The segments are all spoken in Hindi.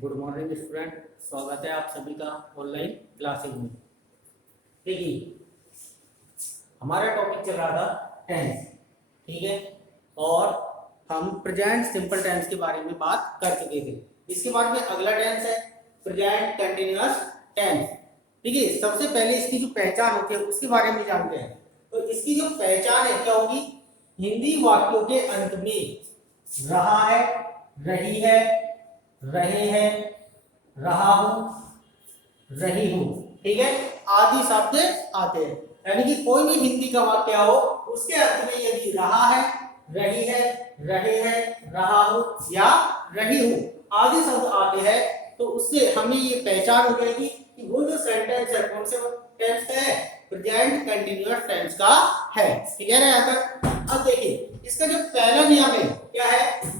गुड मॉर्निंग स्टूडेंट, स्वागत है आप सभी का ऑनलाइन क्लासेज में। देखिए, हमारा टॉपिक चल रहा था टेंस, ठीक है। और हम प्रेजेंट सिंपल टेंस के बारे में बात कर चुके थे। इसके बाद में अगला टेंस है प्रेजेंट कंटिन्यूअस टेंस। ठीक है, सबसे पहले इसकी जो पहचान होती है उसके बारे में जानते हैं। तो इसकी जो पहचान है क्या होगी, हिंदी वाक्यों के अंत में रहा है, रही है, रहे हैं, रहा हूं, रही हूं, ठीक है, आदि शब्द आते हैं। यानी कि कोई भी हिंदी का वाक्य हो उसके अंत में यदि रहा है, रही है, रहे हैं, रहा हूं या रही हूं आदि शब्द आते हैं तो उससे हमें ये पहचान हो जाएगी कि वो जो सेंटेंस है कौन से टेंस का है, प्रेजेंट कंटिन्यूअस टेंस का है। क्लियर है यहाँ तक? अब देखिए, इसका जो पहला नियम है क्या है,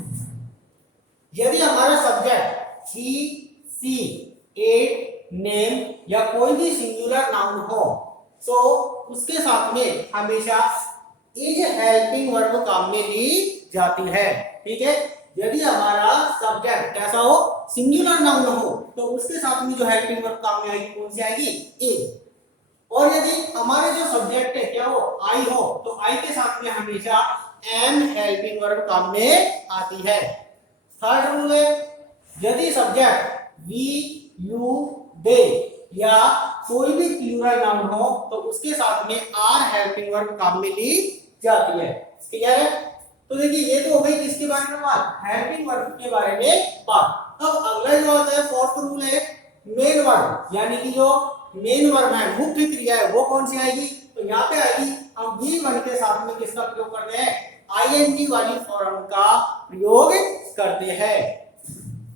यदि हमारा subject he, she, it, name या कोई भी सिंगुलर नाउन हो तो उसके साथ में हमेशा इज हेल्पिंग वर्ब काम में ली जाती है। ठीक है, यदि हमारा सब्जेक्ट कैसा हो, सिंगुलर नाउन हो तो उसके साथ में जो हेल्पिंग वर्ब काम में आएगी कौन सी आएगी, इज। और यदि हमारे जो सब्जेक्ट है क्या हो, आई हो तो आई के साथ में हमेशा एम हेल्पिंग वर्ब काम में आती है। थर्ड रूल है, यदि सब्जेक्ट वी, यू, दे या कोई भी प्लूरल नाउन हो तो उसके साथ में आर हेल्पिंग वर्ब काम में ली जाती है। क्लियर है? तो देखिए, ये तो हो गई किसके बारे में बात, हेल्पिंग वर्ब के बारे में बात। अब अगला जो आता है फोर्थ रूल है मेन वर्ब, यानी कि जो मेन वर्ब है, मुख्य क्रिया है, वो कौन सी आएगी, तो यहाँ पे आएगी हम वी वन के साथ में किसका प्रयोग करते हैं, आईएनजी वाली फॉर्म का प्रयोग करते हैं।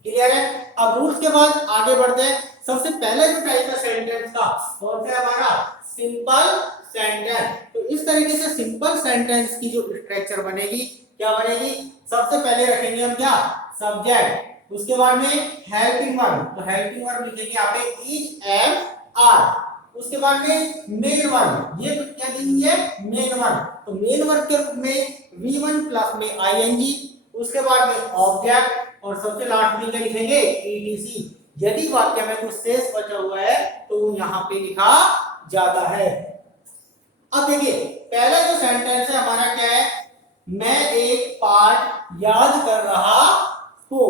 क्लियर है? अब रूल्स के बाद आगे बढ़ते हैं। सबसे पहले जो टाइप है सेंटेंस का कौन सा है हमारा, सिंपल सेंटेंस। तो इस तरीके से सिंपल सेंटेंस की जो स्ट्रक्चर बनेगी क्या बनेगी, सबसे पहले रखेंगे हम क्या, सब्जेक्ट, उसके बाद में हेल्पिंग वर्ब, तो हेल्पिंग वर्ब लिखेंगे यहाँ पे इज, एम, आर। उसके बाद में मेन वर्ब, ये क्या देंगे है, मेन वर्ब, तो मेन वर्ब के रूप में V1 प्लस में आईएनजी, उसके बाद में ऑब्जेक्ट और सबसे लास्ट में क्या लिखेंगे, ईटीसी। यदि वाक्य में कुछ शेष बचा हुआ है तो यहाँ पे लिखा जाता है। अब देखिए, पहला जो सेंटेंस है हमारा क्या है, मैं एक पाठ याद कर रहा हूं।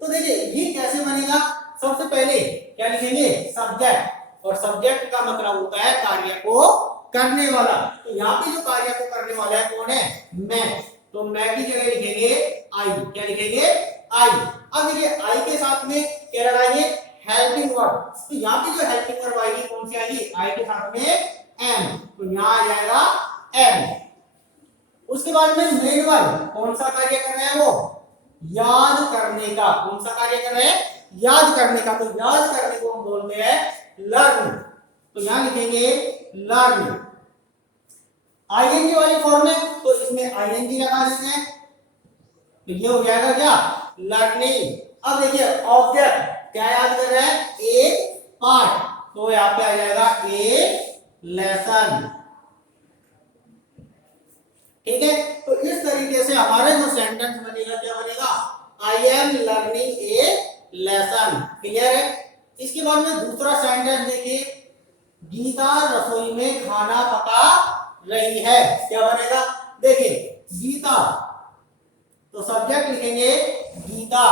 तो देखिए ये कैसे बनेगा, सबसे पहले क्या लिखेंगे, सब्जेक्ट, और सब्जेक्ट का मतलब होता है कार्य को करने वाला। तो यहाँ पे जो कार्य को करने वाला है कौन है, मैं, तो मैं की जगह लिखेंगे आई। क्या लिखेंगे, आई। अब देखिए आई के साथ में क्या लगाएंगे, हेल्पिंग वर्ब, तो यहाँ पे जो हेल्पिंग वर्ब आएगी कौन सी आएगी, आई के साथ में एम, तो यहाँ आ जाएगा एम। उसके बाद में मेन वर्ब, कौन सा कार्य कर रहे हैं वो, याद करने का। कौन सा कार्य कर रहे हैं, याद करने का, तो याद करने को हम बोलते हैं लर्न, तो यहां लिखेंगे लर्न। आईएनजी वाली फॉर्म में तो इसमें आईएनजी लगा देते हैं, तो ये हो जाएगा क्या, लर्निंग। अब देखिए ऑब्जेक्ट क्या याद कर रहे हैं, एक पाठ, तो यहाँ पे आ जाएगा ए लेसन। ठीक है, तो इस तरीके से हमारा जो सेंटेंस बनेगा क्या बनेगा, I am learning A lesson. Clear है? इसके बाद में दूसरा सेंटेंस देखिए, गीता रसोई में खाना पका रही है। क्या बनेगा, देखिए गीता, तो सब्जेक्ट लिखेंगे गीता।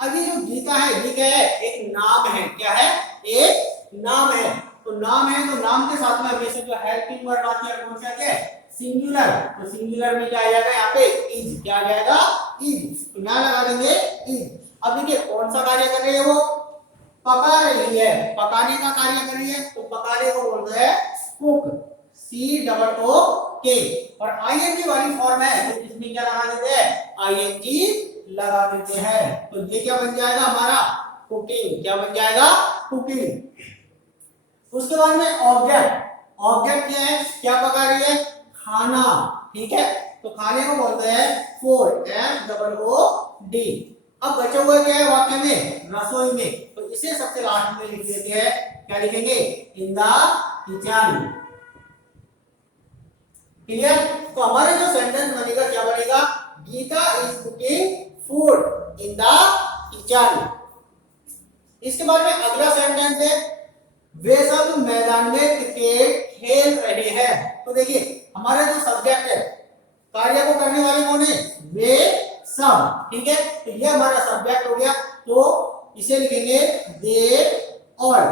अब ये जो गीता है ये क्या है, एक नाम है। क्या है, एक नाम है। तो नाम है, तो नाम के साथ में हमेशा जो हेल्पिंग वर्ब आती है कौन सा है, सिंगुलर, तो सिंगुलर में क्या आ जाएगा यहाँ पे, इज। क्या आ जाएगा, इज, तो यहाँ लगा देंगे इज। अब देखिए कौन सा कार्य कर रही है वो, पका रही है, पकाने का कार्य कर रही है, तो पकाने को बोलते हैं कुक, सी डबल ओ के। और आईएनजी वाली फॉर्म है तो इसमें क्या लगा देते हैं, आईएनजी लगा देते हैं, तो ये क्या बन जाएगा हमारा, कुकिंग। क्या बन जाएगा, कुकिंग। उसके बाद में ऑब्जेक्ट, ऑब्जेक्ट क्या है, क्या पका रही है, खाना। ठीक है, तो खाने को बोलते हैं food, M double O D. अब बचा हुआ क्या है वाक्य में, रसोई में, तो इसे सबसे लास्ट में लिख देते हैं। क्या लिखेंगे, इन द किचन। क्लियर? तो हमारे जो सेंटेंस बनेगा क्या बनेगा, Geeta is cooking food in the kitchen. इसके बाद में अगला सेंटेंस है वे सब मैदान में क्रिकेट खेल रहे हैं। तो देखिए हमारा जो सब्जेक्ट है, कार्य को करने वाले कौन है, वे सब, ठीक है। तो ये हमारा सब्जेक्ट हो गया, तो इसे लिखेंगे दे ऑल।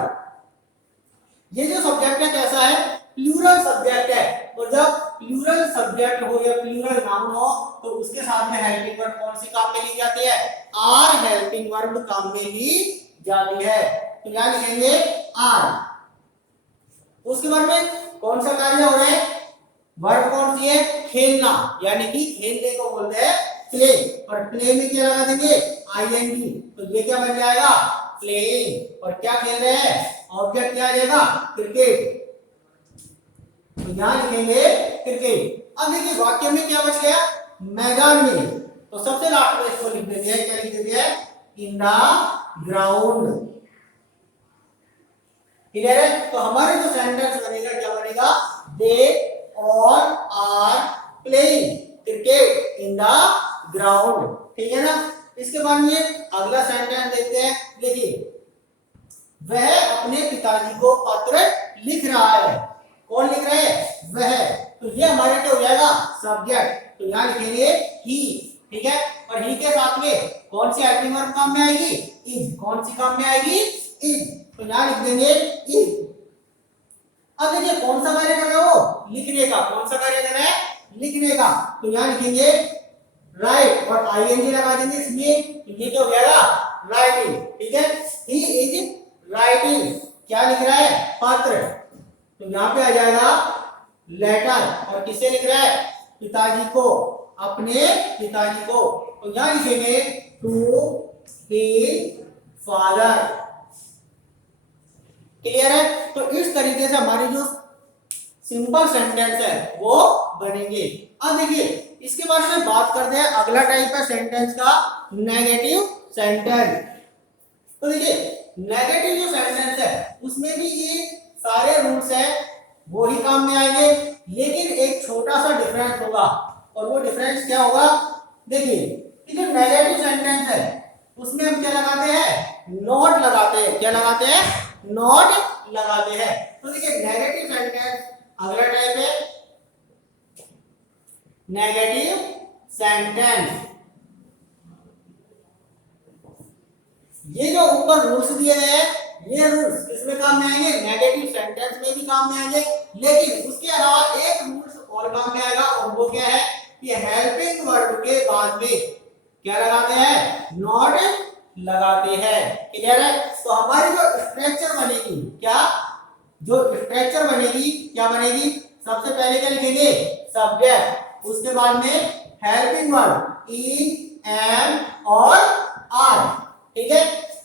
ये जो सब्जेक्ट है कैसा है, प्लूरल सब्जेक्ट है। और जब प्लूरल सब्जेक्ट हो या प्लूरल नाउन हो तो उसके साथ में हेल्पिंग वर्ब कौन सी काम में ली जाती है, आर हेल्पिंग वर्ब काम में ली जाती है। तो यहां लिखेंगे आर। उसके बाद में कौन सा कार्य हो रहा है, वर्ब कौन सी है, खेलना, यानी कि खेलने को बोलते हैं प्ले। और प्ले में क्या लगा देंगे, आईएनजी। तो ये क्या बन जाएगा, प्लेइंग। और क्या खेल रहे हैं, ऑब्जेक्ट क्या आ जाएगा, क्रिकेट। तो यहां लिखेंगे क्रिकेट। अब देखिए वाक्य में क्या बच गया, मैदान में। तो सबसे लास्ट में इसको लिख देते हैं, क्या लिख देते हैं, इन द ग्राउंड। क्लियर है। तो हमारे जो सेंटेंस बनेगा क्या बनेगा, they all are playing cricket in the ground, ठीक है ना। इसके बाद में अगला सेंटेंस देखते हैं। देखिए वह अपने पिताजी को पत्र लिख रहा है। कौन लिख रहा है, वह। तो ये हमारे क्या हो जाएगा, सब्जेक्ट। तो यहां लिखेंगे ही, ठीक है। और ही के साथ में कौन सी हेल्पिंग वर्ब काम में आएगी, इज। कौन सी काम में आएगी, इज। तो यहां लिख देंगे इज। अब देखिए कौन सा कार्य कर रहा है वो, लिखने का। कौन सा कार्य कर रहा है, लिखने का। तो यहां लिखेंगे राइट और आईएनजी लगा देंगे इसमें। तो ये क्या हो जाएगा, राइटिंग, ठीक है। ही इज राइटिंग, क्या लिख रहा है, पत्र। तो यहां पे आ जाएगा लेटर। और किसे लिख रहा है, पिताजी को, अपने पिताजी को। तो यहां लिखेंगे टू हिज फादर। क्लियर है। तो इस तरीके से हमारी जो सिंपल सेंटेंस है वो बनेंगे। अब देखिए इसके बाद में बात करते हैं अगला टाइप है सेंटेंस का, नेगेटिव सेंटेंस। तो देखिए नेगेटिव जो सेंटेंस है उसमें भी ये सारे रूल्स हैं वो ही काम में आएंगे, लेकिन एक छोटा सा डिफरेंस होगा। और वो डिफरेंस क्या होगा, देखिए कि जो नेगेटिव सेंटेंस है उसमें हम क्या लगाते हैं, नॉट लगाते हैं। क्या लगाते हैं, नॉट लगाते हैं। तो देखिए नेगेटिव सेंटेंस अगला टाइप है नेगेटिव सेंटेंस। ये जो ऊपर रूल्स दिए गए हैं, ये रूल्स किसमें काम में आएंगे, नेगेटिव सेंटेंस में भी काम में आएंगे। लेकिन उसके अलावा एक रूल्स और काम में आएगा, और वो क्या है कि हेल्पिंग वर्ब के बाद में क्या लगाते हैं, नॉट लगाते हैं। क्लियर है। तो हमारी जो स्ट्रक्चर बनेगी, क्या जो स्ट्रक्चर बनेगी, क्या बनेगी, सबसे पहले क्या लिखेंगे, सब्जेक्ट। उसके बाद में हेल्पिंग वर्ब ई एम और आर, ठीक है।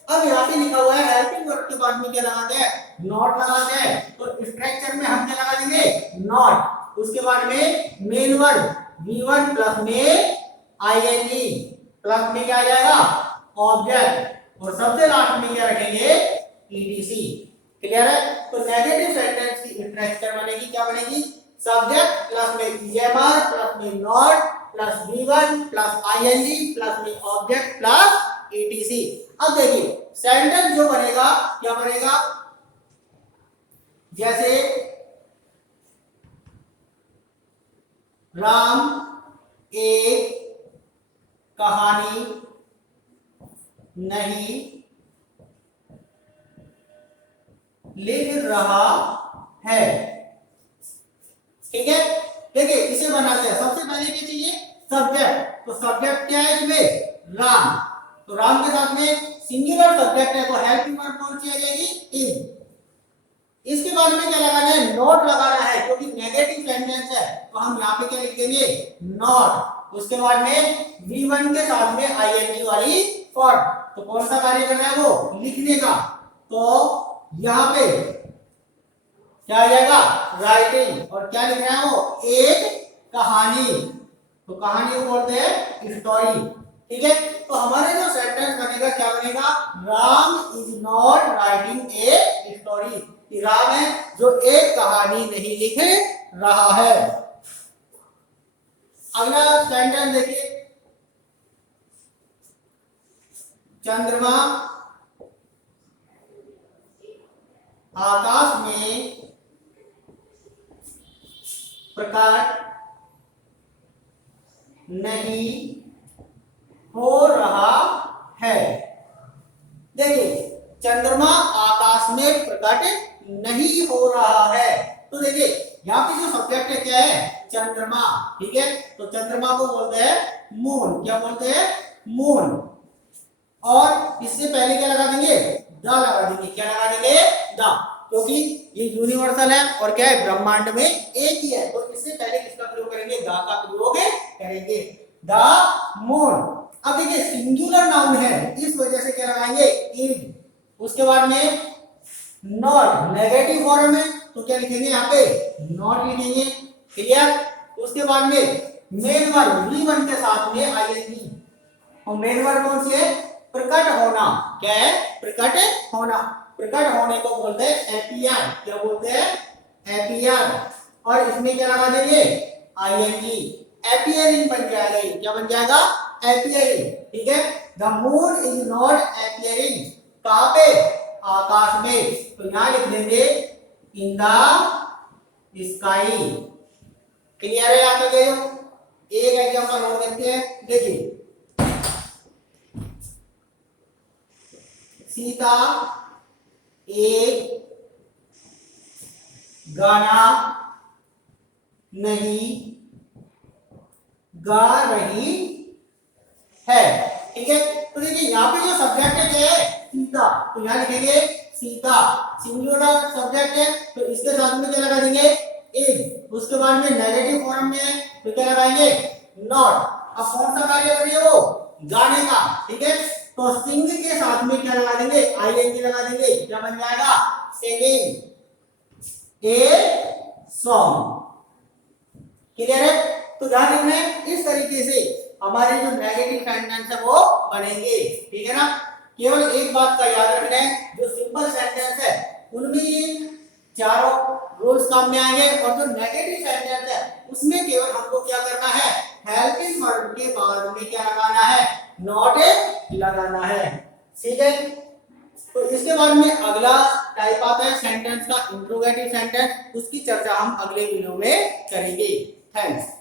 अब यहाँ पे लिखा हुआ है हेल्पिंग वर्ब के बाद में क्या लगाते हैं, नॉट लगाते हैं। तो स्ट्रक्चर में हम क्या लगा देंगे, नॉट। उसके बाद में मेन वर्ब V1 प्लस में आईएनजी, प्लस में क्या आ जाएगा, ऑब्जेक्ट। और सबसे लास्ट में क्या रखेंगे, ईडीसी। क्लियर है। तो नेगेटिव सेंटेंस की स्ट्रक्चर बनेगी, क्या बनेगी, सब्जेक्ट प्लस में ईएमआर प्लस में not plus V1 plus ING plus में ऑब्जेक्ट प्लस ईटीसी। अब देखिए सेंटेंस जो बनेगा क्या बनेगा, जैसे राम एक कहानी नहीं लिख रहा है, ठीक है। देखिए इसे बनाते हैं, सबसे पहले क्या चाहिए, सब्जेक्ट। तो सब्जेक्ट क्या है इसमें, राम। तो राम के साथ में सिंगुलर सब्जेक्ट है, तो हेल्पिंग वर्ब कौन सी आ जाएगी, इज। इसके बाद में क्या लगाना है, नॉट लगाना है, क्योंकि नेगेटिव सेंटेंस है। तो हम यहाँ पे क्या लिख देंगे, नॉट। उसके बाद में V1 के साथ में आईएनजी वाली फॉर्म। तो कौन सा कार्य कर रहा है, वो लिखने का। तो यहाँ पे क्या आ जाएगा, राइटिंग। और क्या लिख रहा है वो, एक कहानी। तो कहानी को बोलते हैं स्टोरी, ठीक है। तो हमारे जो सेंटेंस बनेगा क्या बनेगा, Ram is not writing a story. Ram है जो एक कहानी नहीं लिख रहा है। अगला सेंटेंस देखिए, चंद्रमा आकाश में प्रकाश नहीं हो रहा है। देखिए, चंद्रमा आकाश में प्रकट नहीं हो रहा है। तो देखिए यहाँ पे जो सब्जेक्ट है क्या है, चंद्रमा। ठीक है, तो चंद्रमा को बोलते हैं मून। क्या बोलते हैं? मून। और इससे पहले क्या लगा देंगे? द लगा देंगे। क्या लगा देंगे? द, क्योंकि ये यूनिवर्सल है और क्या है, ब्रह्मांड में एक ही है, तो इससे पहले किसका प्रयोग करेंगे? द का प्रयोग करेंगे। The moon. अब देखिए सिंगुलर नाउन है, इस वजह से क्या लगाएंगे? इज। उसके बाद में नॉट, नेगेटिव फॉर्म है, तो क्या लिखेंगे यहाँ पे? नॉट लिखेंगे। क्लियर? उसके बाद में मेन वर्ब V1 के साथ में आईएनजी। और मेन वर्ब कौन सी है? प्रकट होना। क्या है? प्रकट होना। प्रकट होने को बोलते हैं एपियर। क्या बोलते हैं? एपियर। और इसमें क्या लगा देंगे? आईएनजी। एपियरिंग बन जाएगा। क्या बन जाएगा? एपियरिंग। ठीक है, द मून इज नॉट एपियरिंग। कहां पे? आकाश में। तो यहां लिख देंगे इन द स्काई। क्लियर है? यहाँ तक गए? एक एग्जांपल और देखते हैं। देखिए, सीता एक गाना नहीं गा रही है। ठीक है, तो देखिए यहाँ पे जो सब्जेक्ट है क्या है? सीता। तो यहाँ लिखेंगे सीता, सिंगुलर सब्जेक्ट है, तो इसके साथ में क्या लगा देंगे? इज। उसके बाद में नेगेटिव फॉर्म में है, तो क्या लगाएंगे? नॉट। अब कौन सा कार्य कर रही है वो? गाने का। ठीक है, तो सिंग के साथ में क्या लगा देंगे? आईएनजी लगा देंगे। क्या बन जाएगा? Singing a song. क्लियर है? तो ध्यान रखना है, इस तरीके से हमारे जो नेगेटिव सेंटेंस है वो बनेंगे। ठीक है ना? केवल एक बात का याद रखना है, जो सिंपल सेंटेंस है उनमें ये चारों रूल्स काम में आएंगे, और जो नेगेटिव सेंटेंस है उसमें केवल हमको क्या करना है? हेल्पिंग वर्ब के बाद में क्या लगाना है? नॉट लगाना है। ठीक है, तो इसके बाद में अगला टाइप आता है सेंटेंस का, इंट्रोगेटिव सेंटेंस। उसकी चर्चा हम अगले वीडियो में करेंगे। थैंक्स।